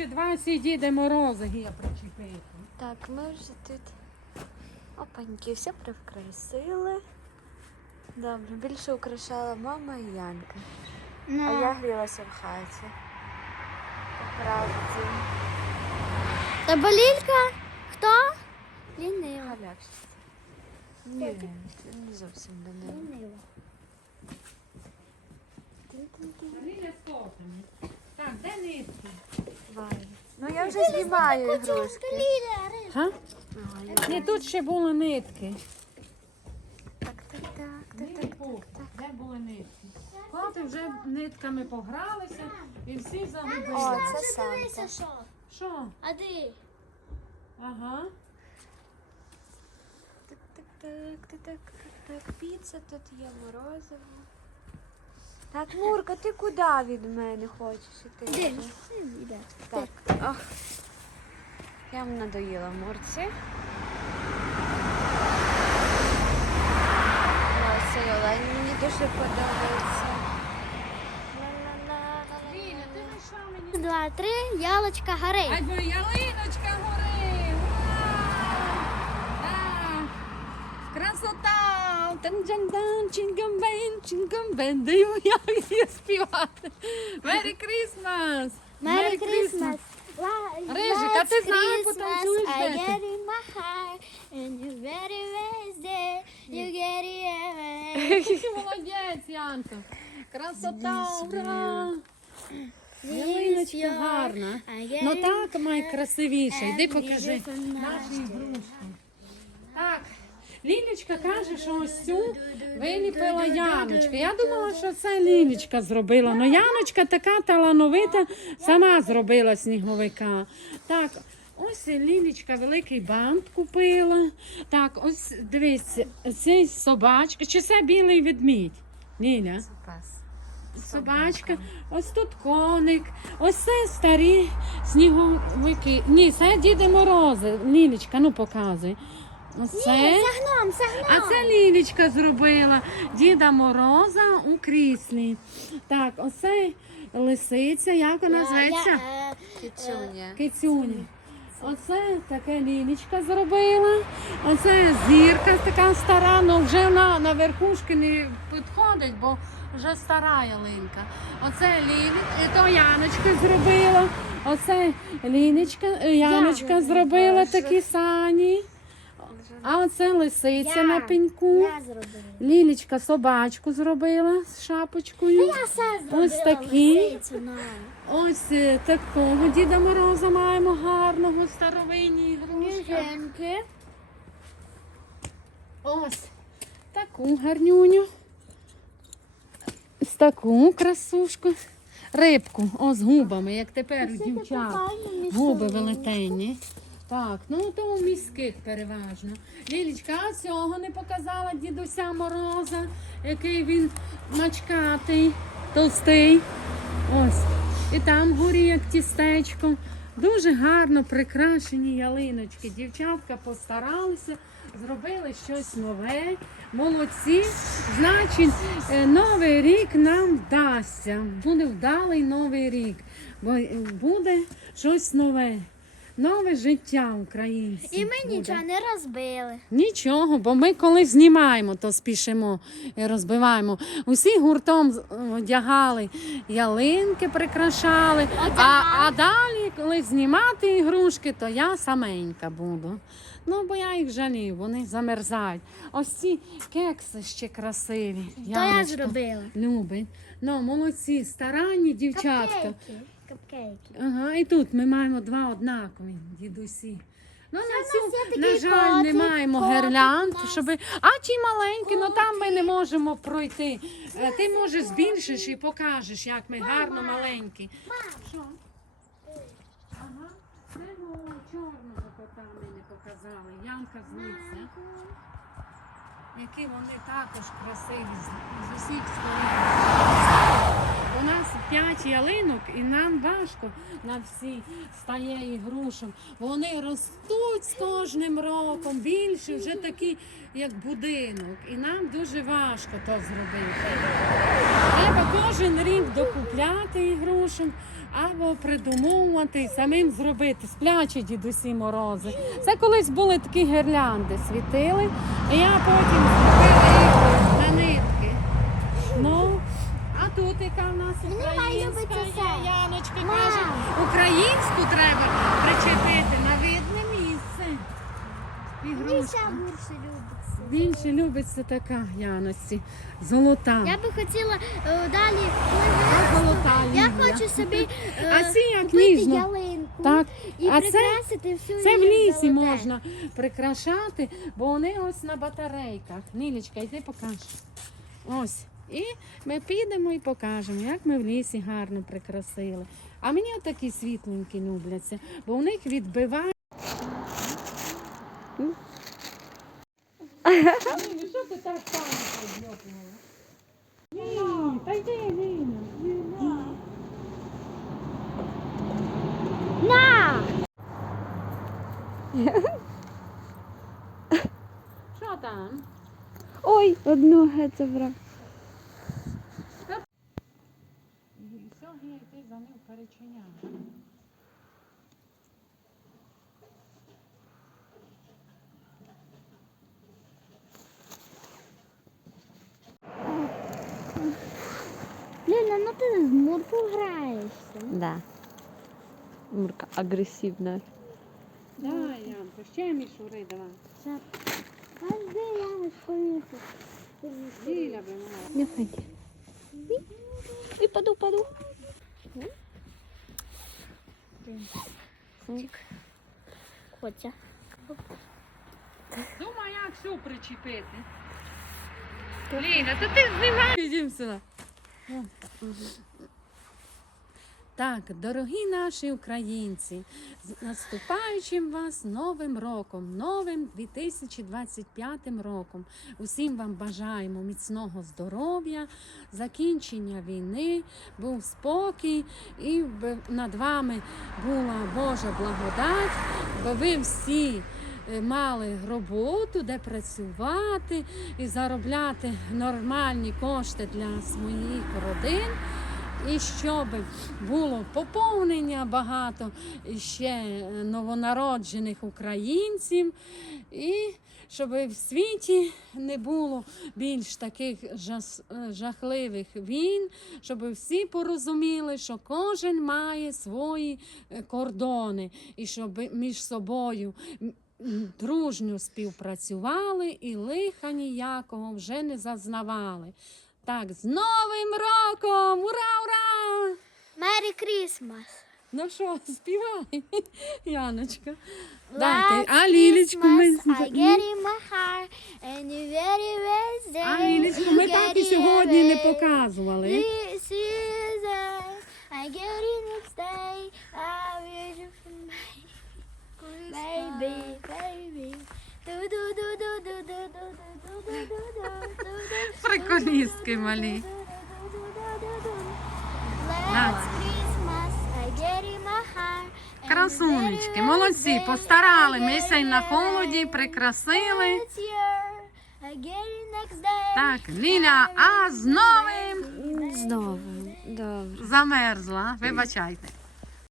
чи два всі діди морози гія причепити. Так, ми вже тут опаньки, все прикрасили. Добре, більше украшала мама і Янка. А Ну, я грілася в хаті. Правді. Та болілька? Хто? Лінива. Ні, не зовсім до неї. Лінива. Ліля з. Так, де нитки? Ну я вже знімаю ігрушки. Га? Ні, тут ще були нитки. Так, так, так, так, так. коти. Де були нитки? Коти вже нитками погралися і всі О, загубили. це Дивися, Санта. що. Що? А ти? Ага. Так, так, так, так, так, так, так. Піца тут є морозиво. Так, Мурка, ти куди від мене хочеш іти? Де? Іде. Так, ах. Я вам надоїла Мурці. Ось цей олень мені дуже подобається. Ліля, ти знайшла мені. Два, три, ялочка Ай, горить. бо ялиночка гори! Ура! Так! Красота! Чингам-бен, чингам-бен. Даю, як її співати. Merry Christmas! Merry Christmas. Рижик, а ти знаєш, потанцюєш I get in my heart, and you very Wednesday, you get it молодець, Янка! Красота! Ура! Ялиночка гарна. Ну так має красивіше. Йди покажи наші ігрушки. Так, Лілічка каже, що ось цю виліпила Яночка. Я думала, що це Лілічка зробила. але Яночка така талановита, сама зробила сніговика. Так, ось Лілічка великий бант купила. Так, ось дивись, цей собачка. Чи це білий ведмідь? Ліля? Собачка, ось тут коник, ось це старі сніговики. Ні, це Діди Морози. Лілічка, ну показуй. Ось це. Сагном, сагном. А це Лілічка зробила Діда Мороза у кріслі. Так, оце лисиця, як вона зветься? е, Кіцюня. Кицюня. Оце таке Лілічка зробила. Оце зірка така стара, але вже вона на верхушки не підходить, бо вже стара ялинка. Оце Лілі, то Яночка зробила. Оце Ліночка, е, Яночка зробила такі сані. А оце лисиця Я. на пеньку. Я зробила. Лілічка собачку зробила з шапочкою. Я все зробила. Ось такі. лисицю, на. Ось е, такого Діда Мороза маємо гарного старовинні ігрушки. Ніженьки. Ось таку гарнюню. Ось таку красушку. Рибку, о, з губами, як тепер у дівчат. Губи велетенні. Так, ну то у міських переважно. Лілічка, цього не показала дідуся Мороза, який він мачкатий, товстий. Ось. І там горі як тістечко. Дуже гарно прикрашені ялиночки. Дівчатка постаралися, зробили щось нове. Молодці. Значить, е, новий рік нам вдасться. Буде вдалий новий рік. Бо е, буде щось нове. Нове життя українців. І ми буде. нічого не розбили. Нічого, бо ми коли знімаємо, то спішимо і розбиваємо. Усі гуртом одягали ялинки, прикрашали. А, а далі, коли знімати ігрушки, то я саменька буду. Ну, бо я їх жалію, вони замерзають. Ось ці кекси ще красиві. То я зробила. Любить. Ну, молодці, старанні дівчатка. Капкейки. Капкейки. Ага, і тут ми маємо два однакові дідусі. Ну, на цю, на жаль, не маємо гірлянд, щоб. А ті маленькі, ну там ми не можемо пройти. Е, Ти може збільшиш і покажеш, як ми гарно маленькі. Що? Ага, це ну, чорного кота ми не показали. Янка злиться. Які вони також красиві з, з усіх сторін. П'ять ялинок, і нам важко на всі стає ігрушок. Вони ростуть з кожним роком більше, вже такі, як будинок. І нам дуже важко то зробити. Треба кожен рік докупляти ігрушок або придумовувати і самим зробити. Сплячі дідусі морози. Це колись були такі гірлянди, світили, і я потім зробила їх на нитки. Ну, а тут Мені українська. Я- Яночка каже, українську треба причепити на видне місце. Ігрушку. Міша більше любиться. Більше любиться така Яності. Золота. Я би хотіла е, далі. А золота Я лілія. хочу собі е, А купити ялинку Так. і А це, прикрасити всю це в її лісі золоте. можна прикрашати, бо вони ось на батарейках. Нілічка, йди покажеш. Ось. І ми підемо і покажемо, як ми в лісі гарно прикрасили. А мені такі світленькі любляться, бо у них відбиває. Що ти так? Ні, та йди, Ліна. На! Що там? Ой, одну геть забрав. ним перечиняв. Ліна, ну ти з мурку граєшся. Да. Мурка агресивна. Давай, Янко, ще мішури давай. А де я не повісив? Діля би мала. Не ходи. І паду, паду. Хоча. Думаю, як все причепити. Ліна, то ти знімай. Ідім сюди. Так, дорогі наші українці, з наступаючим вас новим роком, новим 2025 роком. Усім вам бажаємо міцного здоров'я, закінчення війни, був спокій і над вами була Божа благодать, бо ви всі е, мали роботу, де працювати і заробляти нормальні кошти для своїх родин. І щоб було поповнення багато ще новонароджених українців, і щоб в світі не було більш таких жахливих війн, щоб всі порозуміли, що кожен має свої е, кордони, і щоб між собою дружньо співпрацювали і лиха ніякого вже не зазнавали. Так, з Новим роком! Christmas. Ну що, співай, Яночка. Дайте. А лілічку ми А лілічку ми так і сьогодні не показували. I. Приколістки малі. Настя. Красунечки, молодці, постарали. мися на холоді, прикрасили. Так, Ліля, а з новим? З новим. Добре. Замерзла. Вибачайте.